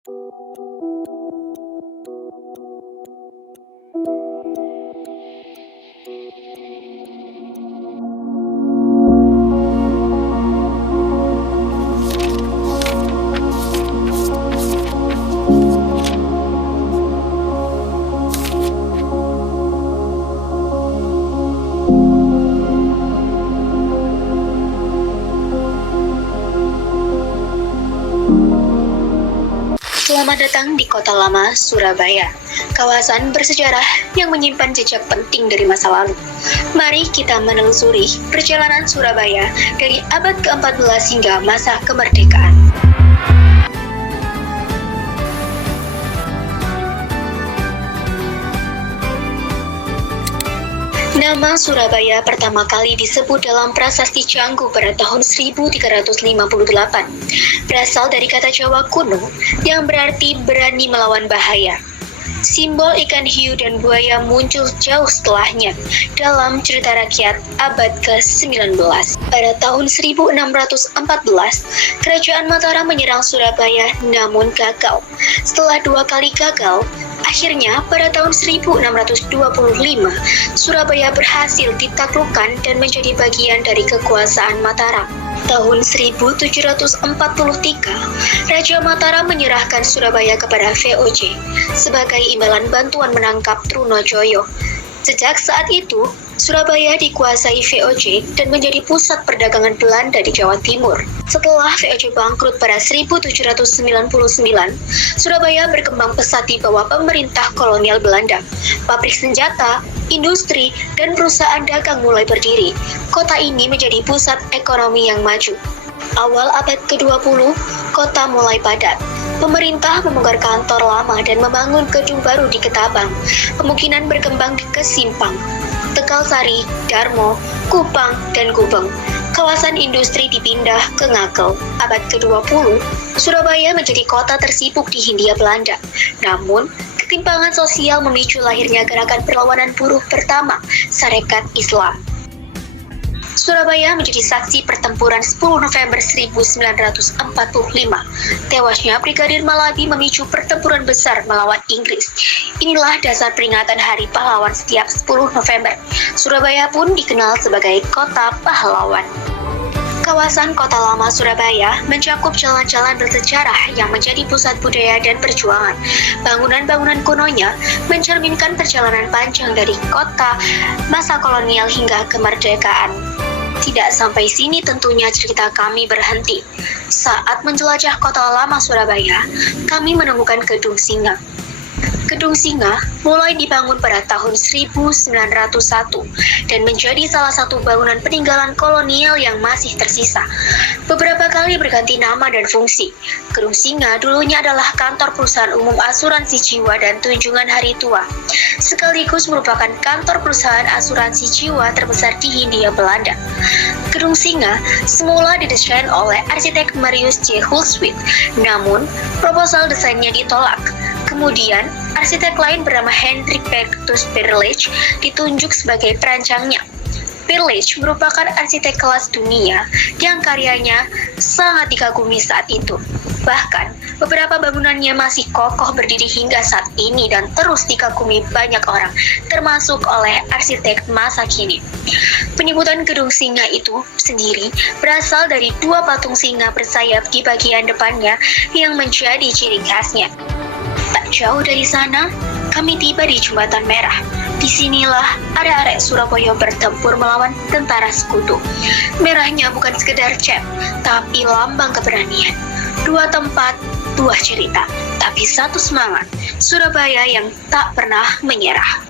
Selamat datang di Kota Lama, Surabaya, kawasan bersejarah yang menyimpan jejak penting dari masa lalu. Mari kita menelusuri perjalanan Surabaya dari abad ke-14 hingga masa kemerdekaan. Nama Surabaya pertama kali disebut dalam prasasti Canggu pada tahun 1358. Berasal dari kata Jawa kuno yang berarti berani melawan bahaya. Simbol ikan hiu dan buaya muncul jauh setelahnya dalam cerita rakyat abad ke-19. Pada tahun 1614, Kerajaan Mataram menyerang Surabaya namun gagal. Setelah 2 kali gagal, akhirnya pada tahun 1625, Surabaya berhasil ditaklukkan dan menjadi bagian dari kekuasaan Mataram. Tahun 1743, Raja Mataram menyerahkan Surabaya kepada VOC sebagai imbalan bantuan menangkap Trunojoyo. Sejak saat itu, Surabaya dikuasai VOC dan menjadi pusat perdagangan Belanda di Jawa Timur. Setelah VOC bangkrut pada 1799, Surabaya berkembang pesat di bawah pemerintah kolonial Belanda. Pabrik senjata, industri, dan perusahaan dagang mulai berdiri. Kota ini menjadi pusat ekonomi yang maju. Awal abad ke-20, kota mulai padat. Pemerintah membongkar kantor lama dan membangun gedung baru di Ketabang. Pemukiman berkembang ke Simpang, Tegalsari, Darmo, Kupang, dan Gubeng. Kawasan industri dipindah ke Ngagel. Abad ke-20, Surabaya menjadi kota tersibuk di Hindia Belanda. Namun, ketimpangan sosial memicu lahirnya gerakan perlawanan buruh pertama, Sarekat Islam. Surabaya menjadi saksi pertempuran 10 November 1945. Tewasnya Brigadir Malabi memicu pertempuran besar melawan Inggris. Inilah dasar peringatan Hari Pahlawan setiap 10 November. Surabaya pun dikenal sebagai Kota Pahlawan. Kawasan Kota Lama Surabaya mencakup jalan-jalan bersejarah yang menjadi pusat budaya dan perjuangan. Bangunan-bangunan kunonya mencerminkan perjalanan panjang dari kota masa kolonial hingga kemerdekaan. Tidak sampai sini tentunya cerita kami berhenti. Saat menjelajah Kota Lama Surabaya, kami menemukan Gedung Singa. Gedung Singa mulai dibangun pada tahun 1901 dan menjadi salah satu bangunan peninggalan kolonial yang masih tersisa. Beberapa kali berganti nama dan fungsi. Gedung Singa dulunya adalah kantor perusahaan umum asuransi jiwa dan tunjungan hari tua, sekaligus merupakan kantor perusahaan asuransi jiwa terbesar di Hindia Belanda. Gedung Singa semula didesain oleh arsitek Marius J. Hulswith, namun proposal desainnya ditolak. Kemudian, arsitek lain bernama Hendrik Bertus Berlich ditunjuk sebagai perancangnya. Berlich merupakan arsitek kelas dunia yang karyanya sangat dikagumi saat itu. Bahkan, beberapa bangunannya masih kokoh berdiri hingga saat ini dan terus dikagumi banyak orang, termasuk oleh arsitek masa kini. Penyebutan Gedung Singa itu sendiri berasal dari 2 patung singa bersayap di bagian depannya yang menjadi ciri khasnya. Tak jauh dari sana, kami tiba di Jembatan Merah. Disinilah arek-arek Surabaya bertempur melawan tentara sekutu. Merahnya bukan sekedar cat, tapi lambang keberanian. 2 tempat, 2 cerita, tapi satu semangat. Surabaya yang tak pernah menyerah.